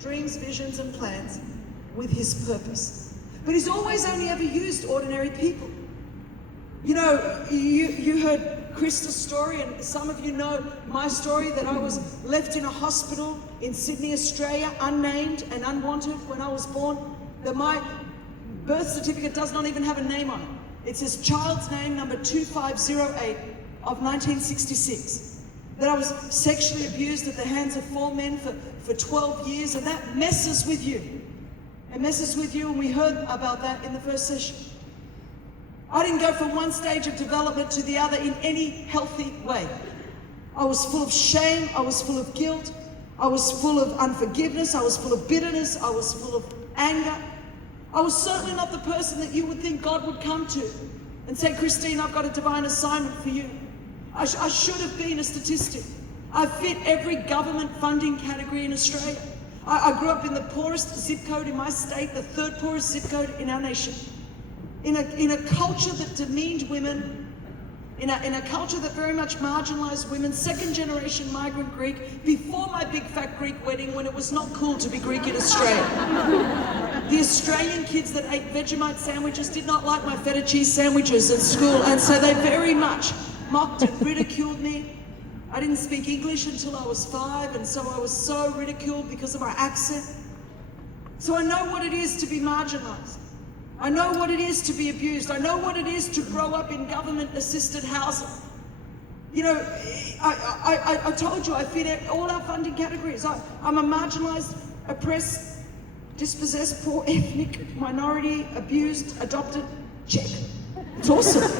dreams, visions, and plans with his purpose. But he's always only ever used ordinary people. You know, you heard Krista's story, and some of you know my story, that I was left in a hospital in Sydney, Australia, unnamed and unwanted when I was born, that my birth certificate does not even have a name on it. It says child's name number 2508 of 1966. That I was sexually abused at the hands of 4 men for 12 years, and that messes with you. It messes with you, and we heard about that in the first session. I didn't go from one stage of development to the other in any healthy way. I was full of shame, I was full of guilt, I was full of unforgiveness, I was full of bitterness, I was full of anger. I was certainly not the person that you would think God would come to and say, Christine, I've got a divine assignment for you. I should have been a statistic. I fit every government funding category in Australia. I grew up in the poorest zip code in my state, the 3rd poorest zip code in our nation. In a culture that demeaned women, in a culture that very much marginalized women, 2nd generation migrant Greek, before my big fat Greek wedding when it was not cool to be Greek in Australia. The Australian kids that ate Vegemite sandwiches did not like my feta cheese sandwiches at school, and so they very much mocked and ridiculed me. I didn't speak English until I was 5, and so I was so ridiculed because of my accent. So I know what it is to be marginalized. I know what it is to be abused. I know what it is to grow up in government-assisted housing. You know, I told you I fit all our funding categories. I'm a marginalized, oppressed, dispossessed, poor, ethnic, minority, abused, adopted. Check. It's awesome.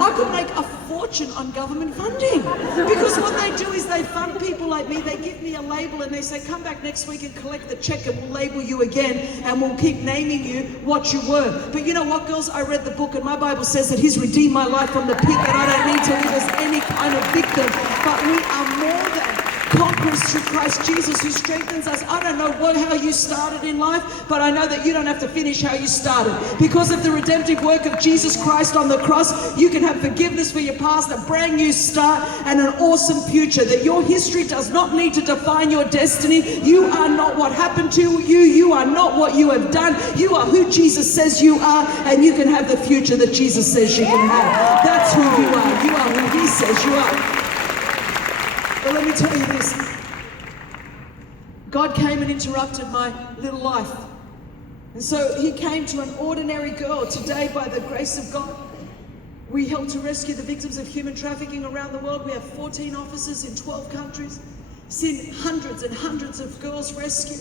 I could make a fortune on government funding, because what they do is they fund people like me. They give me a label and they say, come back next week and collect the check and we'll label you again and we'll keep naming you what you were. But you know what, girls? I read the book and my Bible says that he's redeemed my life from the pit, and I don't need to live as any kind of victim. But we are more than conquerors through Christ Jesus, who strengthens us. I don't know how you started in life, but I know that you don't have to finish how you started. Because of the redemptive work of Jesus Christ on the cross, you can have forgiveness for your past, a brand new start, and an awesome future. That your history does not need to define your destiny. You are not what happened to you. You are not what you have done. You are who Jesus says you are, and you can have the future that Jesus says you can have. That's who you are. You are who he says you are. But let me tell you this. God came and interrupted my little life. And so he came to an ordinary girl. Today, by the grace of God, we help to rescue the victims of human trafficking around the world. We have 14 offices in 12 countries, seen hundreds and hundreds of girls rescued,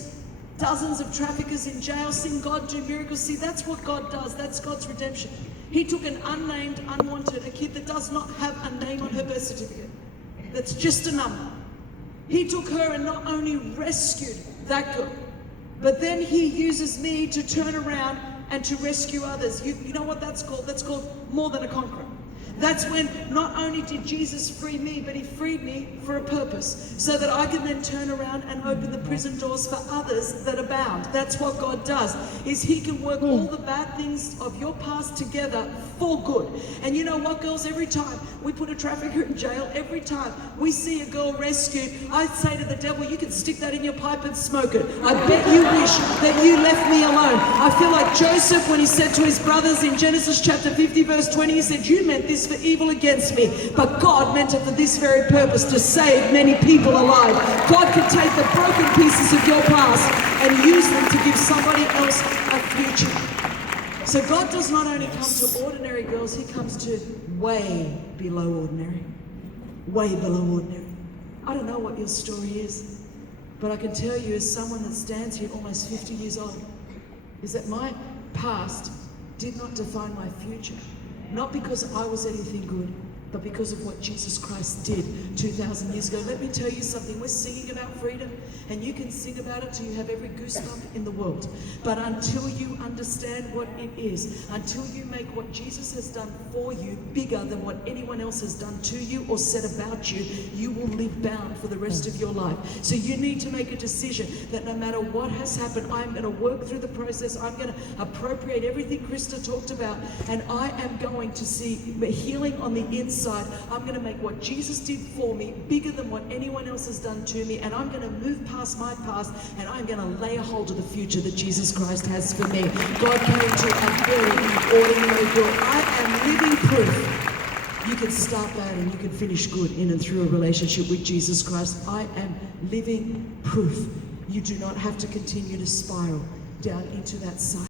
dozens of traffickers in jail, seen God do miracles. See, that's what God does. That's God's redemption. He took an unnamed, unwanted, a kid that does not have a name on her birth certificate. That's just a number. He took her and not only rescued that girl, but then he uses me to turn around and to rescue others. You know what that's called? That's called more than a conqueror. That's when not only did Jesus free me, but he freed me for a purpose, so that I can then turn around and open the prison doors for others that are bound. That's what God does, is he can work all the bad things of your past together for good. And you know what, girls? Every time we put a trafficker in jail, every time we see a girl rescued, I say to the devil, you can stick that in your pipe and smoke it. I bet you wish that you left me alone. I feel like Joseph when he said to his brothers in Genesis chapter 50 verse 20, he said, you meant this for evil against me, but God meant it for this very purpose, to save many people alive. God can take the broken pieces of your past and use them to give somebody else a future. So God does not only come to ordinary girls, he comes to way below ordinary. Way below ordinary. I don't know what your story is, but I can tell you, as someone that stands here almost 50 years old, is that my past did not define my future. Not because I was anything good, but because of what Jesus Christ did 2,000 years ago. Let me tell you something. We're singing about freedom, and you can sing about it till you have every goosebump in the world. But until you understand what it is, until you make what Jesus has done for you bigger than what anyone else has done to you or said about you, you will live bound for the rest of your life. So you need to make a decision that no matter what has happened, I'm going to work through the process. I'm going to appropriate everything Krista talked about, and I am going to see healing on the inside inside. I'm going to make what Jesus did for me bigger than what anyone else has done to me, and I'm going to move past my past, and I'm going to lay a hold of the future that Jesus Christ has for me. God came to a very ordinary girl. I am living proof. You can start that and you can finish good in and through a relationship with Jesus Christ. I am living proof. You do not have to continue to spiral down into that cycle.